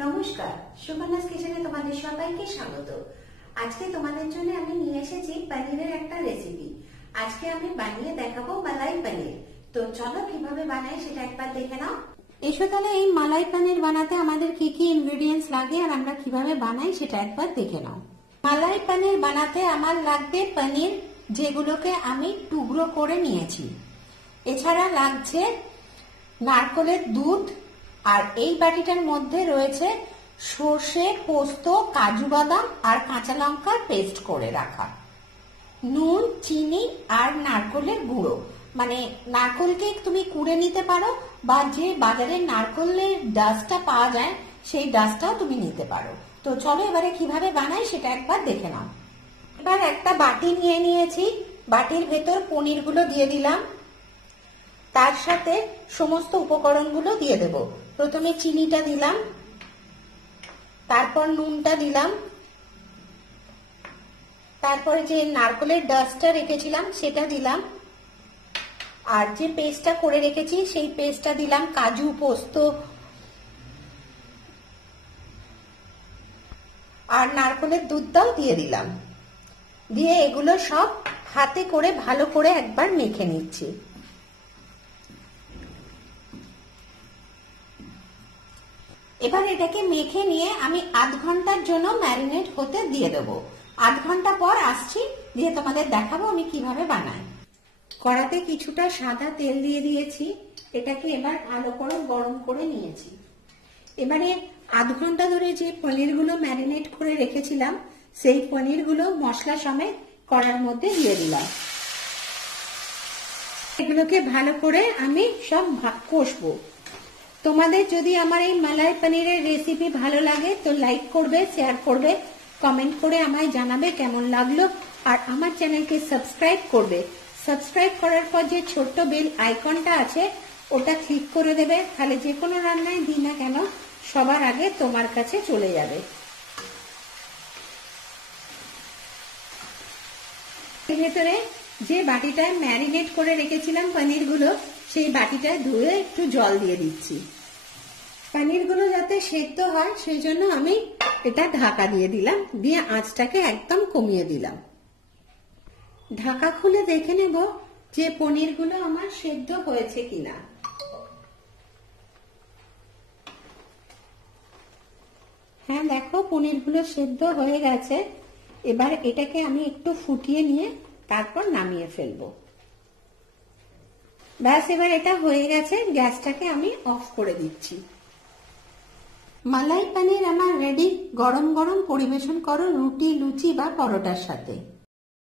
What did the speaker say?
নমস্কার, সুকন্যাস কিচেনে তোমাদের সবাইকে স্বাগত। আজকে তোমাদের জন্য আমি নিয়ে এসেছি পনিরের একটা রেসিপি। আজকে আমি বানিয়ে দেখাবো মালাই পনির। তো চলো কিভাবে বানাই সেটা একবার দেখে নাও। এসো তাহলে এই মালাই পনির বানাতে আমাদের কি কি ইনগ্রেডিয়েন্টস লাগে আর আমরা কিভাবে বানাই সেটা একবার দেখে নাও। মালাই পনির বানাতে আমার লাগবে পনির, যেগুলোকে আমি টুকরো করে নিয়েছি। এছাড়া লাগছে নারকেলের দুধ, আর এই বাটিটার মধ্যে রয়েছে সর্ষে, পোস্ত, কাজু বাদাম আর কাঁচা লঙ্কা পেস্ট করে রাখা, নুন, চিনি আর নারকেলের গুঁড়ো। মানে নারকেলকে তুমি কুড়ে নিতে পারো, বা যে বাজারে নারকেলের ডাস্টটা পাওয়া যায় সেই ডাস্টটাও তুমি নিতে পারো। তো চলো এবারে কিভাবে বানাই সেটা একবার দেখে নাও। এবার একটা বাটি নিয়ে নিয়েছি, বাটির ভেতর পনিরগুলো দিয়ে দিলাম, তার সাথে সমস্ত উপকরণগুলো দিয়ে দেব। প্রথমে চিনিটা দিলাম, তারপর নুনটা দিলাম, তারপরে যে নারকেলের ডাস্টটা রেখেছিলাম সেটা দিলাম, আর যে পেস্টটা করে রেখেছি সেই পেস্টটা দিলাম, কাজু, পোস্ত আর নারকেলের দুধটাও দিয়ে দিলাম। দিয়ে এগুলো সব হাতে করে ভালো করে একবার মেখে নিচ্ছি। এবার এটাকে মেখে নিয়ে আমি আধ ঘন্টার জন্য ম্যারিনেট হতে দিয়ে দেবো। আধ ঘন্টা পর আসছি, দিয়ে তোমাদের দেখাবো আমি কিভাবে বানাই। কড়াতে কিছুটা সাদা তেল দিয়ে দিয়েছি, এটাকে এবার ভালো করে গরম করে নিয়েছি। এবারে আধ ঘন্টা ধরে যে পনিরগুলো ম্যারিনেট করে রেখেছিলাম সেই পনিরগুলো মশলা সমেত কড়ার মধ্যে দিয়ে দিলাম। এগুলোকে ভালো করে আমি সব কষবো। তোমাদের যদি আমার এই মালাই পনিরের রেসিপি ভালো লাগে তো লাইক করবে, শেয়ার করবে, কমেন্ট করে আমায় জানাবে কেমন লাগলো, আর আমার চ্যানেলকে সাবস্ক্রাইব করবে। সাবস্ক্রাইব করার পর যে ছোট্ট বেল আইকনটা আছে ওটা ক্লিক করে দেবে, তাহলে যে কোনো রান্নায় দিই না কেন সবার আগে তোমার কাছে চলে যাবে। এর ভেতরে যে বাটিটায় ম্যারিনেট করে রেখেছিলাম পনিরগুলো, সেই বাটিটায় ধুয়ে একটু জল দিয়ে দিচ্ছি। পনিরগুলো যাতে সেদ্ধ হয় সেই জন্য আমি এটা ঢাকা দিয়ে দিলাম, দিয়ে আঁচটাকে একদম কমিয়ে দিলাম। ঢাকা খুলে দেখে নেব যে পনিরগুলো আমার সেদ্ধ হয়েছে কিনা। হ্যাঁ দেখো, পনিরগুলো সেদ্ধ হয়ে গেছে। এবার এটাকে আমি একটু ফুটিয়ে নিয়ে তারপর নামিয়ে ফেলবো। ব্যাস, এবার এটা হয়ে গেছে, গ্যাসটাকে আমি অফ করে দিচ্ছি। মালাই পনির আমার রেডি। গরম গরম পরিবেশন করো রুটি, লুচি বা পরোটার সাথে।